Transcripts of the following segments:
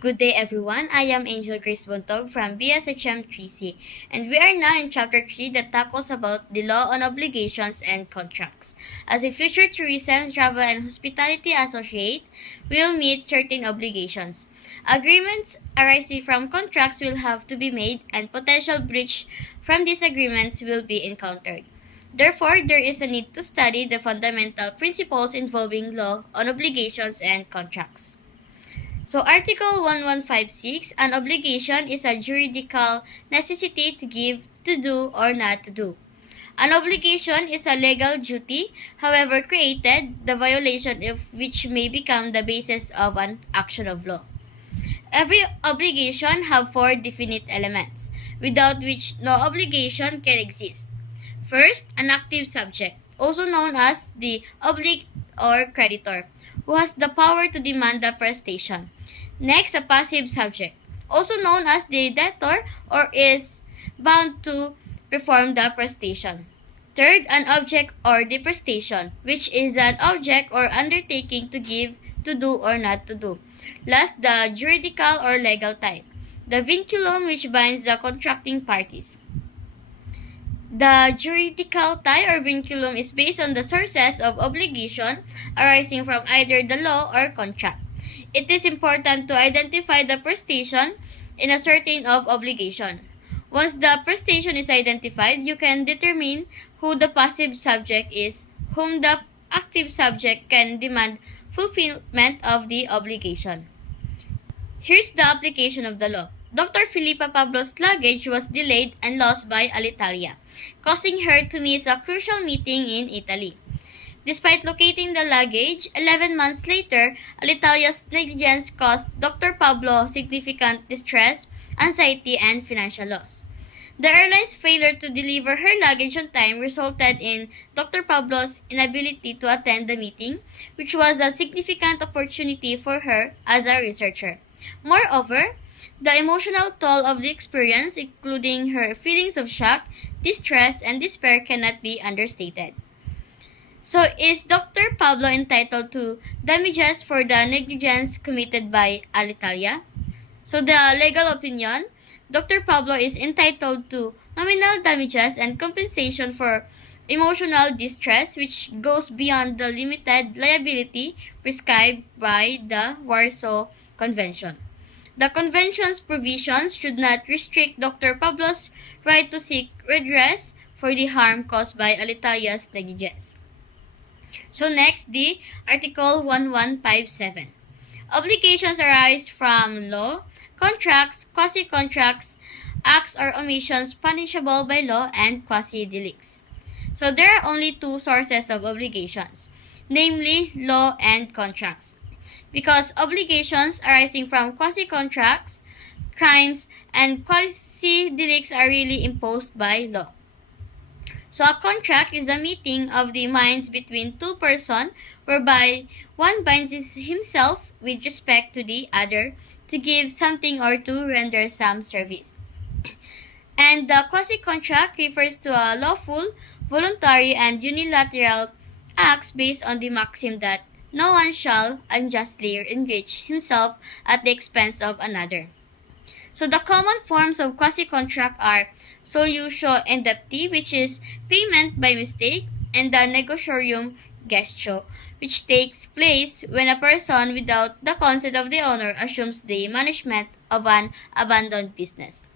Good day everyone, I am Angel Grace Buntog from BSHM 3C and we are now in Chapter 3 that tackles about the law on obligations and contracts. As a future tourism, travel and hospitality associate, we will meet certain obligations. Agreements arising from contracts will have to be made and potential breach from these agreements will be encountered. Therefore, there is a need to study the fundamental principles involving law on obligations and contracts. So Article 1156, an obligation is a juridical necessity to give, to do, or not to do. An obligation is a legal duty, however created, the violation of which may become the basis of an action of law. Every obligation have four definite elements, without which no obligation can exist. First, an active subject, also known as the obliged or creditor, who has the power to demand the prestation. Next, a passive subject, also known as the debtor or is bound to perform the prestation. Third, an object or the prestation, which is an object or undertaking to give, to do, or not to do. Last, the juridical or legal type, the vinculum which binds the contracting parties. The juridical tie or vinculum is based on the sources of obligation arising from either the law or contract. It is important to identify the prestation in a certain of obligation. Once the prestation is identified, you can determine who the passive subject is, whom the active subject can demand fulfillment of the obligation. Here's the application of the law. Dr. Filipa Pablo's luggage was delayed and lost by Alitalia, causing her to miss a crucial meeting in Italy. Despite locating the luggage, 11 months later, Alitalia's negligence caused Dr. Pablo significant distress, anxiety, and financial loss. The airline's failure to deliver her luggage on time resulted in Dr. Pablo's inability to attend the meeting, which was a significant opportunity for her as a researcher. Moreover, the emotional toll of the experience, including her feelings of shock, distress, and despair, cannot be understated. So, is Dr. Pablo entitled to damages for the negligence committed by Alitalia? So, the legal opinion, Dr. Pablo is entitled to nominal damages and compensation for emotional distress, which goes beyond the limited liability prescribed by the Warsaw Convention. The Convention's provisions should not restrict Dr. Pablo's right to seek redress for the harm caused by Alitalia's negligence. So next, the Article 1157. Obligations arise from law, contracts, quasi-contracts, acts or omissions punishable by law, and quasi-delicts. So there are only two sources of obligations, namely law and contracts. Because obligations arising from quasi-contracts, crimes, and quasi-delicts are really imposed by law. So a contract is a meeting of the minds between two persons whereby one binds himself with respect to the other to give something or to render some service. And the quasi-contract refers to a lawful, voluntary, and unilateral acts based on the maxim that no one shall unjustly enrich himself at the expense of another. So the common forms of quasi-contract are solutio indebti, which is payment by mistake, and the negotiarum gestio, which takes place when a person without the consent of the owner assumes the management of an abandoned business.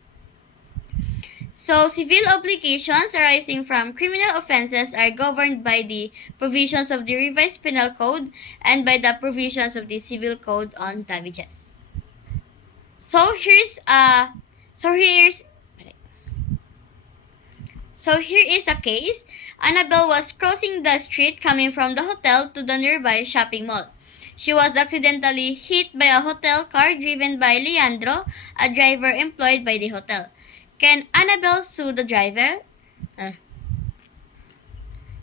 So, civil obligations arising from criminal offenses are governed by the provisions of the Revised Penal Code and by the provisions of the Civil Code on damages. So here is a case. Annabelle was crossing the street coming from the hotel to the nearby shopping mall. She was accidentally hit by a hotel car driven by Leandro, a driver employed by the hotel. Can Annabelle sue the driver?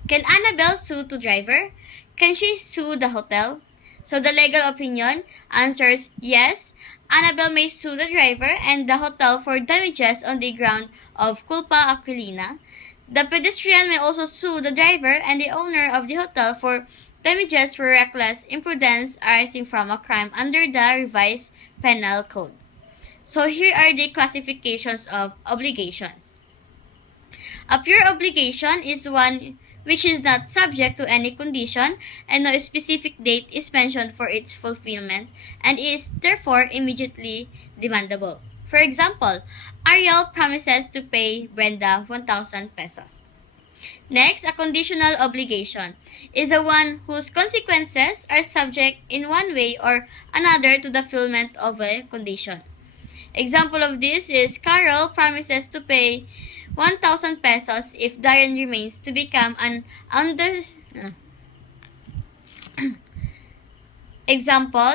Can Annabelle sue the driver? Can she sue the hotel? So the legal opinion answers yes. Annabelle may sue the driver and the hotel for damages on the ground of culpa aquilina. The pedestrian may also sue the driver and the owner of the hotel for damages for reckless imprudence arising from a crime under the revised penal code. So here are the classifications of obligations. A pure obligation is one which is not subject to any condition and no specific date is mentioned for its fulfillment and is therefore immediately demandable. For example, Ariel promises to pay Brenda 1,000 pesos. Next, a conditional obligation is a one whose consequences are subject in one way or another to the fulfillment of a condition. Example of this is Carol promises to pay 1,000 pesos if Darren remains to become an Example,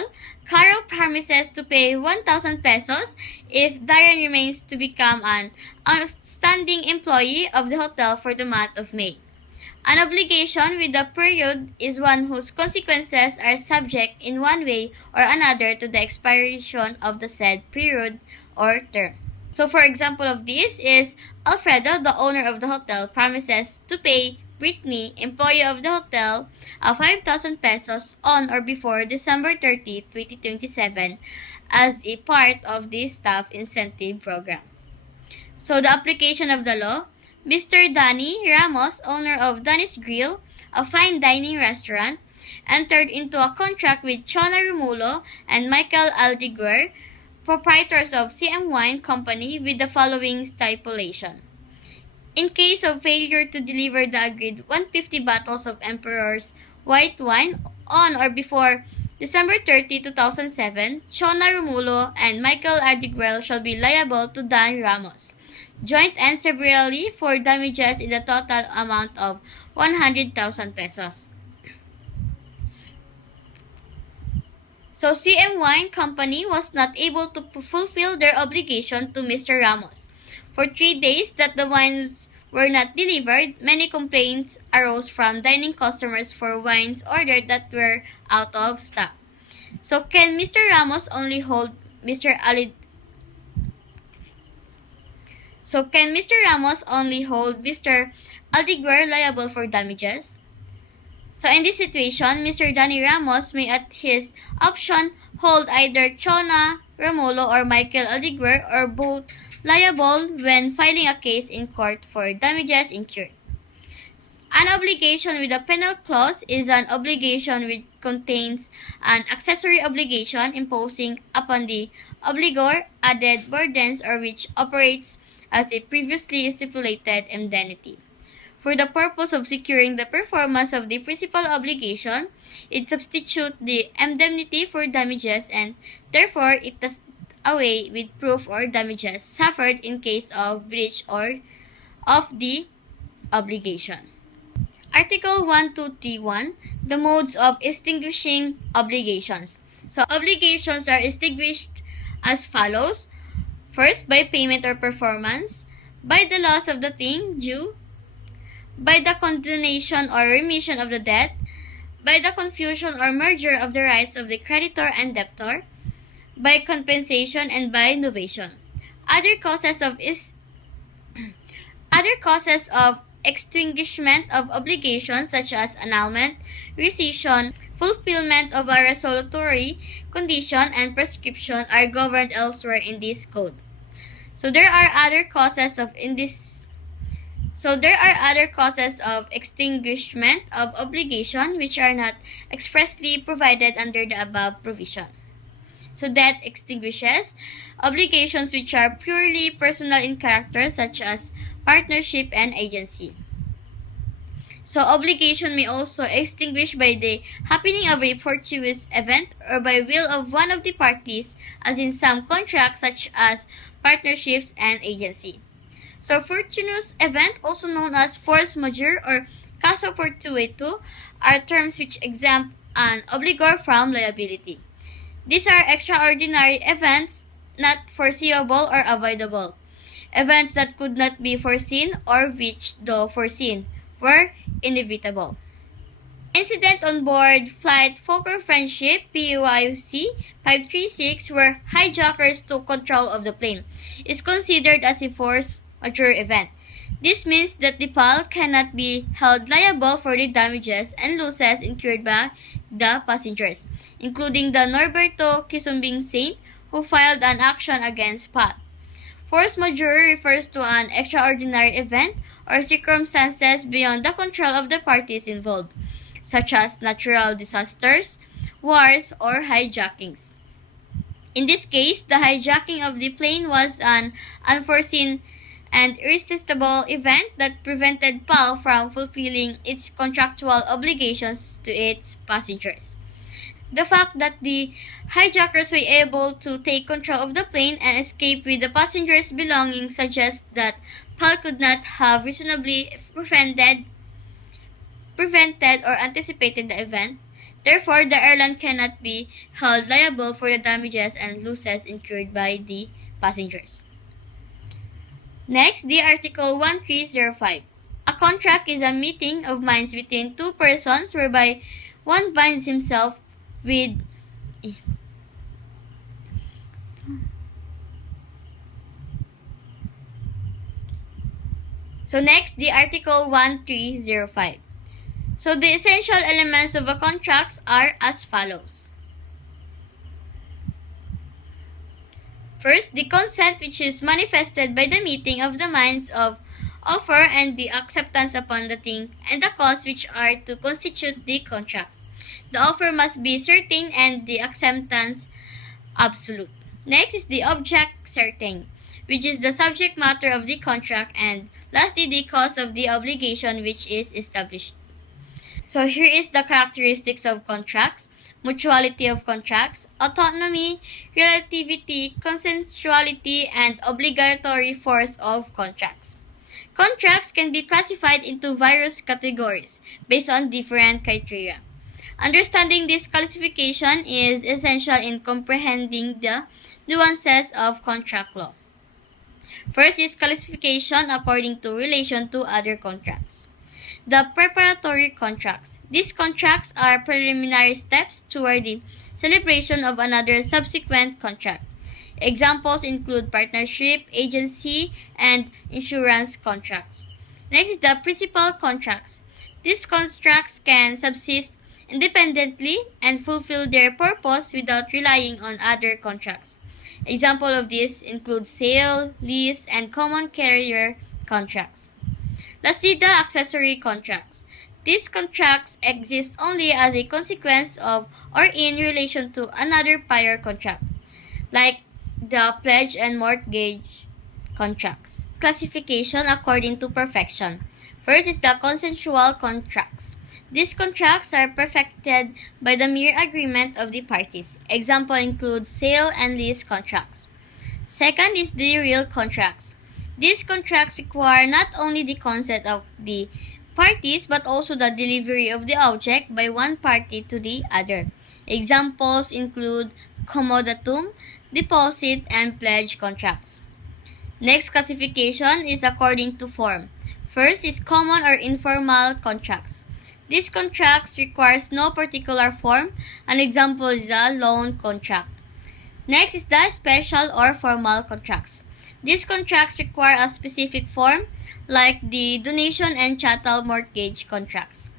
Carol promises to pay 1,000 pesos if Darren remains to become an outstanding employee of the hotel for the month of May. An obligation with a period is one whose consequences are subject in one way or another to the expiration of the said period or term. So for example of this is Alfredo, the owner of the hotel, promises to pay Brittany, employee of the hotel, 5,000 pesos on or before December 30, 2027 as a part of the staff incentive program. So the application of the law, Mr. Danny Ramos, owner of Danny's Grill, a fine dining restaurant, entered into a contract with Chona Romulo and Michael Aldiguer, proprietors of CM Wine Company, with the following stipulation. In case of failure to deliver the agreed 150 bottles of Emperor's white wine on or before December 30, 2007, Chona Romulo and Michael Aldiguer shall be liable to Dan Ramos, joint and severally, for damages in the total amount of 100,000 pesos. So CM Wine Company was not able to fulfill their obligation to Mr. Ramos. For 3 days that the wines were not delivered, many complaints arose from dining customers for wines ordered that were out of stock. So can Mr. Ramos only hold Mr. Aldiguer liable for damages? So in this situation, Mr. Danny Ramos may at his option hold either Chona Romulo or Michael Aldiguer or both liable when filing a case in court for damages incurred. An obligation with a penal clause is an obligation which contains an accessory obligation imposing upon the obligor added burdens or which operates as a previously stipulated indemnity. For the purpose of securing the performance of the principal obligation, it substitutes the indemnity for damages and therefore it does away with proof or damages suffered in case of breach or of the obligation. Article 1231, the modes of extinguishing obligations. So obligations are extinguished as follows. First, by payment or performance, by the loss of the thing due, by the condonation or remission of the debt, by the confusion or merger of the rights of the creditor and debtor, by compensation, and by novation. Other causes of extinguishment of obligations such as annulment, rescission, fulfillment of a resolutory condition, and prescription are governed elsewhere in this code. So there are other causes of extinguishment of obligation which are not expressly provided under the above provision. So debt extinguishes obligations which are purely personal in character such as partnership and agency. So obligation may also extinguish by the happening of a fortuitous event or by will of one of the parties as in some contracts such as partnerships and agency. So fortuitous event, also known as force majeure or caso fortuito, are terms which exempt an obligor from liability. These are extraordinary events not foreseeable or avoidable, events that could not be foreseen or which, though foreseen, were inevitable. Incident on board Flight Fokker Friendship PUIC 536 where hijackers took control of the plane is considered as a force majeure event. This means that the PAL cannot be held liable for the damages and losses incurred by the passengers, including the Norberto Kisumbing Saint who filed an action against PAL. Force majeure refers to an extraordinary event or circumstances beyond the control of the parties involved, such as natural disasters, wars, or hijackings. In this case, the hijacking of the plane was an unforeseen and irresistible event that prevented PAL from fulfilling its contractual obligations to its passengers. The fact that the hijackers were able to take control of the plane and escape with the passengers' belongings suggests that PAL could not have reasonably prevented or anticipated the event. Therefore, the airline cannot be held liable for the damages and losses incurred by the passengers. Next, the Article 1305. A contract is a meeting of minds between two persons whereby one binds himself with next, the Article 1305. So the essential elements of a contract are as follows. First, the consent which is manifested by the meeting of the minds of offer and the acceptance upon the thing and the cause which are to constitute the contract. The offer must be certain and the acceptance absolute. Next is the object certain, which is the subject matter of the contract, and lastly, the cause of the obligation which is established. So here is the characteristics of contracts: mutuality of contracts, autonomy, relativity, consensuality, and obligatory force of contracts. Contracts can be classified into various categories based on different criteria. Understanding this classification is essential in comprehending the nuances of contract law. First is classification according to relation to other contracts. The preparatory contracts. These contracts are preliminary steps toward the celebration of another subsequent contract. Examples include partnership, agency, and insurance contracts. Next is the principal contracts. These contracts can subsist independently and fulfill their purpose without relying on other contracts. Example of this include sale, lease, and common carrier contracts. Lastly, the accessory contracts. These contracts exist only as a consequence of or in relation to another prior contract, like the pledge and mortgage contracts. Classification according to perfection. First is the consensual contracts. These contracts are perfected by the mere agreement of the parties. Example includes sale and lease contracts. Second is the real contracts. These contracts require not only the consent of the parties but also the delivery of the object by one party to the other. Examples include comodatum, deposit, and pledge contracts. Next classification is according to form. First is common or informal contracts. These contracts requires no particular form. An example is a loan contract. Next is the special or formal contracts. These contracts require a specific form, like the donation and chattel mortgage contracts.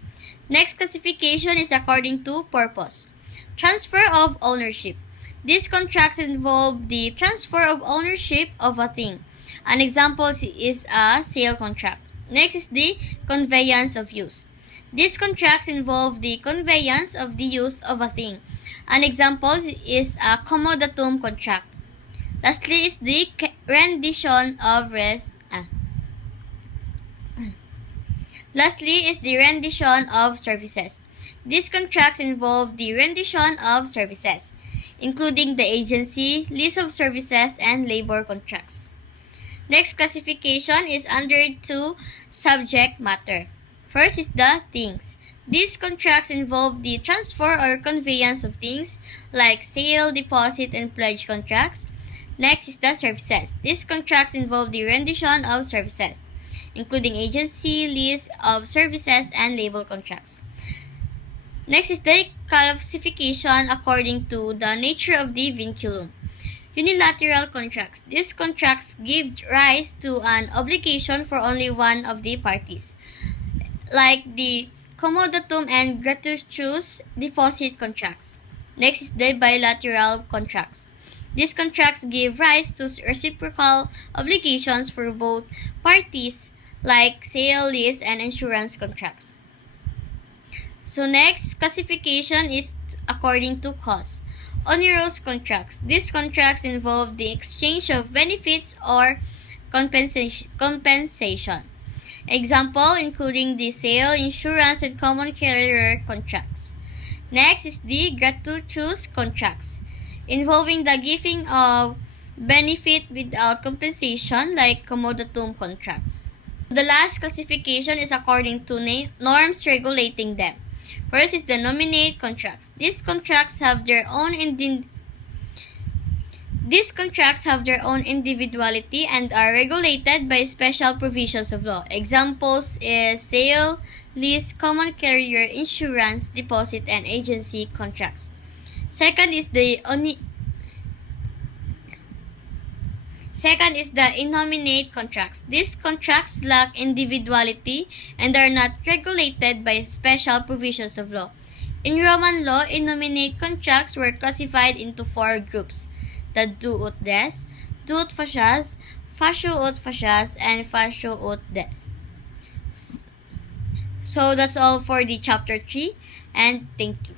Next classification is according to purpose. Transfer of ownership. These contracts involve the transfer of ownership of a thing. An example is a sale contract. Next is the conveyance of use. These contracts involve the conveyance of the use of a thing. An example is a comodatum contract. Lastly is the rendition of services. These contracts involve the rendition of services, including the agency, lease of services, and labor contracts. Next classification is under two subject matter. First is the things. These contracts involve the transfer or conveyance of things, like sale, deposit, and pledge contracts. Next is the services. These contracts involve the rendition of services, including agency, lease of services, and labor contracts. Next is the classification according to the nature of the vinculum. Unilateral contracts. These contracts give rise to an obligation for only one of the parties, like the comodatum and gratuitous deposit contracts. Next is the bilateral contracts. These contracts give rise to reciprocal obligations for both parties, like sale, lease, and insurance contracts. So next, classification is according to cost. Onerous contracts. These contracts involve the exchange of benefits or compensation. Example, including the sale, insurance, and common carrier contracts. Next is the gratuitous contracts, involving the giving of benefit without compensation, like comodatum contract. The last classification is according to norms regulating them. First is the nominate contracts. These contracts have their own individuality and are regulated by special provisions of law. Examples is sale, lease, common carrier, insurance, deposit, and agency contracts. Second is the innominate contracts. These contracts lack individuality and are not regulated by special provisions of law. In Roman law, innominate contracts were classified into 4 groups: the do ut des, do ut facias, facio ut facias, and facio ut des. So that's all for the chapter 3, and thank you.